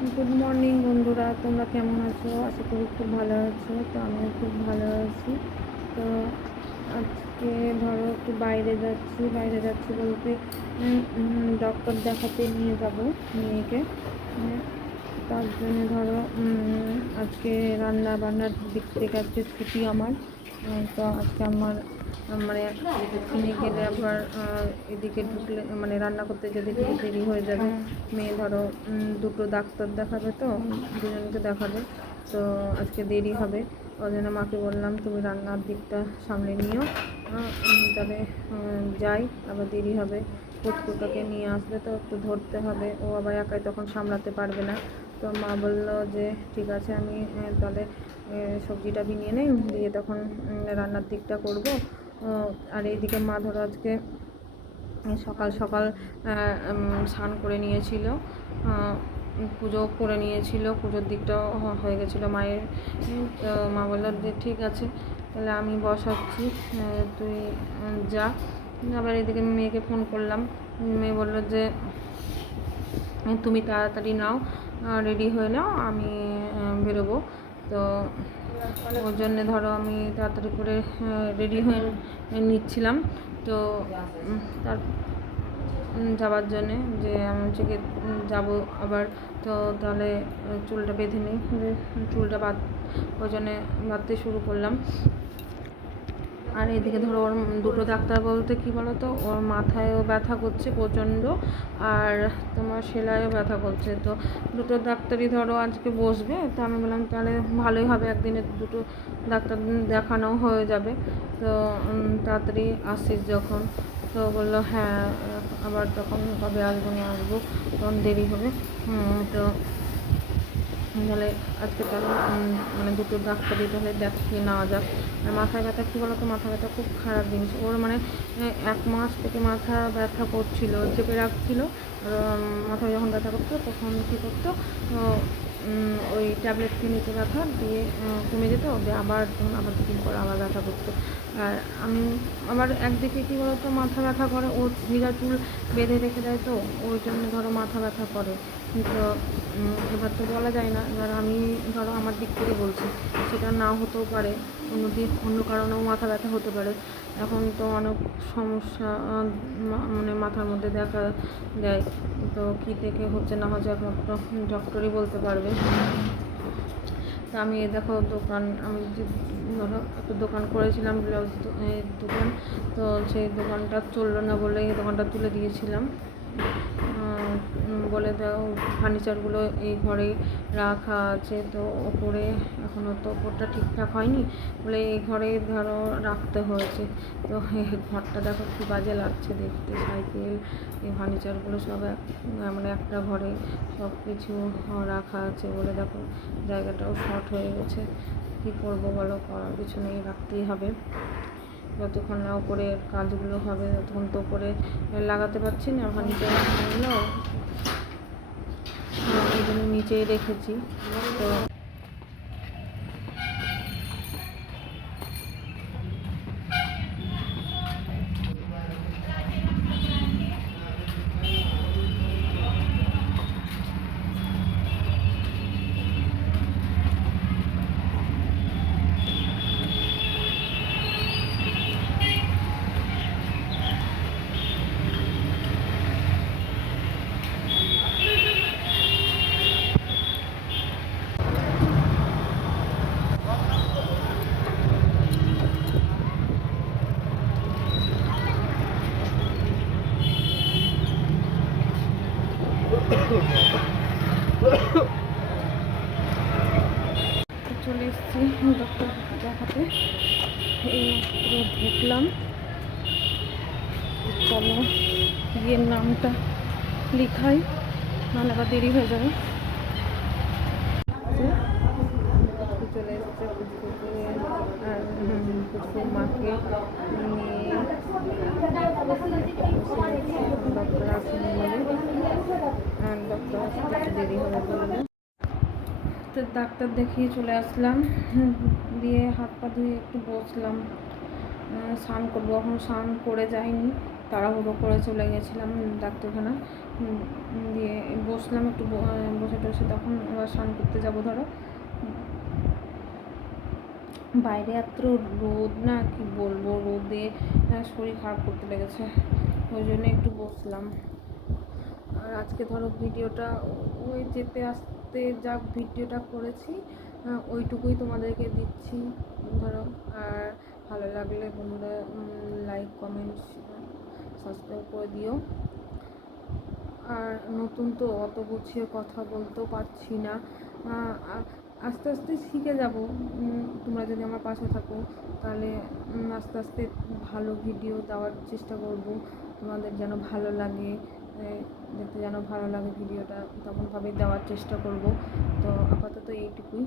Good morning বন্ধুরা, তোমরা কেমন আছো? আশা করি খুব ভালো আছো। তো আমিও খুব ভালো আছি। তো আজকে ধরো একটু বাইরে যাচ্ছি বলতে ডক্টর দেখাতে নিয়ে যাব মেয়েকে। তার জন্য ধরো আজকে রান্না বান্নার দিক থেকে আজকে ছুটি আমার। তো আজকে আমার মানে ওখানে গেলে আবার এদিকে ঢুকলে মানে রান্না করতে যেতে একটু দেরি হয়ে যাবে। মেয়ে ধরো দুটো ডাক্তার দেখাবে, তো দুজনকে দেখাবে, তো আজকে দেরি হবে। ওই জন্য মাকে বললাম তুমি রান্নার দিকটা সামলে নিও, তাহলে যাই, আবার দেরি হবে। পুচকুটাকে নিয়ে আসবে, তো একটু ধরতে হবে, ও আবার একাই তখন সামলাতে পারবে না। তো মা বললো যে ঠিক আছে, আমি তাহলে সবজিটা নিয়ে নেই, দিয়ে তখন রান্নার দিকটা করব। আর এইদিকে মা ধরো আজকে সকাল সকাল স্নান করে নিয়েছিল, পুজো করে নিয়েছিল, পুজোর দিকটাও হয়ে গেছিলো মায়ের। তো মা বললো যে ঠিক আছে, তাহলে আমি বসাচ্ছি, তুই যা। আবার এদিকে মেয়েকে ফোন করলাম, মেয়ে বললো যে তুমি তাড়াতাড়ি নাও, রেডি হয়ে নাও, আমি বেরোবো। তো ওর জন্যে ধরো আমি তাড়াতাড়ি করে রেডি হয়ে নিচ্ছিলাম। তো তার যাওয়ার জন্যে যে আমি হচ্ছে যাবো আবার, তো তাহলে চুলটা বেঁধে নিই, চুলটা ওই জন্যে বাঁধতে শুরু করলাম। আর এদিকে ধরো ওর দুটো ডাক্তার বলতে কী বলো তো, ওর মাথায়ও ব্যথা করছে প্রচণ্ড, আর তোমার সেলাইও ব্যথা করছে। তো দুটো ডাক্তারই ধরো আজকে বসবে। তো আমি বললাম তাহলে ভালোই হবে, একদিনে দুটো ডাক্তার দেখানো হয়ে যাবে। তো তাড়াতাড়ি আসিস যখন। তো বললো হ্যাঁ, আবার তখন কবে আসবো না আসবো, তখন দেরি হবে। তো তাহলে আজকে তাহলে মানে দুটো ডাক্তারই তাহলে দেখিয়ে নেওয়া যাক। আর মাথা ব্যথা কী বলো তো, মাথা ব্যথা খুব খারাপ জিনিস। ওর মানে 1 মাস থেকে মাথা ব্যথা করছিল, চেপে রাখছিল। মাথায় যখন ব্যথা করতো তখন কী করতো, ওই ট্যাবলেট খেয়ে নিতে, ব্যথা দিয়ে কমে যেত, আবার তখন আবার দুদিন পর আবার ব্যথা করতো। আর আমি আবার একদিকে কী বলতো মাথা ব্যথা করে, ও ভিজা চুল বেঁধে রেখে দেয়, তো ওই জন্য ধরো মাথা ব্যথা করে। তো এবার তো বলা যায় না, এবার আমি ধরো আমার দিক থেকে বলছি, সেটা না হতেও পারে, অন্য কারণেও মাথা ব্যথা হতে পারে। এখন তো অনেক সমস্যা মানে মাথার মধ্যে দেখা দেয়, তো কী থেকে হচ্ছে না হচ্ছে একমাত্র ডক্টরই বলতে পারবে। তা আমি দেখো আমি যে ধরো একটা দোকান করেছিলাম, ব্লাউজ দোকান, তো সেই দোকানটা চললো না বলে এই দোকানটা তুলে দিয়েছিলাম। বলে দাও ফার্নিচারগুলো এই ঘরেই রাখা আছে, তো ওপরে এখনও তো ওপরটা ঠিকঠাক হয়নি বলে এই ঘরে ধরো রাখতে হয়েছে। তো এই ঘরটা দেখো কী বাজে লাগছে দেখতে, সাইকেল এই ফার্নিচারগুলো সব মানে একটা ঘরে সব কিছু রাখা আছে বলে দেখো জায়গাটাও শর্ট হয়ে গেছে। কী করবো বলো, করার কিছু নেই, রাখতেই হবে। যতক্ষণ না উপরের কাজগুলো হবে ততক্ষণ তো উপরে লাগাতে পারছি না ফার্নিচারগুলো, এই জন্য নিচেই রেখেছি। তো চলে এসেছি ডক্টর দেখাতে, এই ঢুকলাম। চলো গিয়ে নামটা লিখাই, নাহলে আবার দেরি হয়ে যাবে। চলে এসছে পুচকুকে আর পুচকুর মাকে নিয়ে, ডক্টর আসেনি বলে, ডক্টর আসতে একটু দেরি হবে বললে। তো ডাক্তার দেখিয়ে চলে আসলাম, দিয়ে হাত পা ধুয়ে একটু বসলাম, স্নান করবো। এখন স্নান করে যাইনি, তাড়াহুড়ো করে চলে গেছিলাম ডাক্তারখানা। দিয়ে বসলাম একটু, বসে টসে তখন আবার স্নান করতে যাবো। ধরো বাইরে এত রোদ, না কি বলবো, রোদে শরীর খারাপ করতে লেগেছে, ওই জন্য একটু বসলাম। আর আজকে ধরো ভিডিওটা ওই যেতে আসতে যা ভিডিওটা করেছি ওইটুকুই তোমাদেরকে দিচ্ছি ধরো। আর ভালো লাগলে বন্ধুরা লাইক কমেন্ট সাবস্ক্রাইব করে দিও। আর নতুন তো অত গুছিয়ে কথা বলতেও পারছি না, আস্তে আস্তে শিখে যাব। তোমরা যদি আমার পাশে থাকো তাহলে আস্তে আস্তে ভালো ভিডিও দেওয়ার চেষ্টা করব, তোমাদের যেন ভালো লাগে, দেখতে যেন ভালো লাগে ভিডিওটা, তেমনভাবে দেওয়ার চেষ্টা করব। তো আপাতত এইটুকুই।